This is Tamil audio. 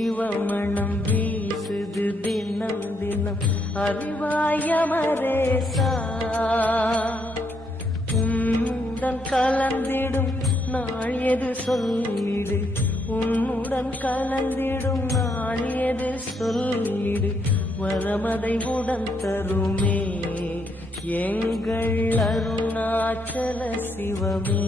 சிவமணம் வீசுது தினம் தினம் அறிவாயமரேசா உன்னுடன் கலந்திடும் நாள் எது சொல்லிடு உன்னுடன் கலந்திடும் நாள் எது சொல்லிடு வரமதை உடன் தருமே எங்கள் அருணாச்சல சிவமே.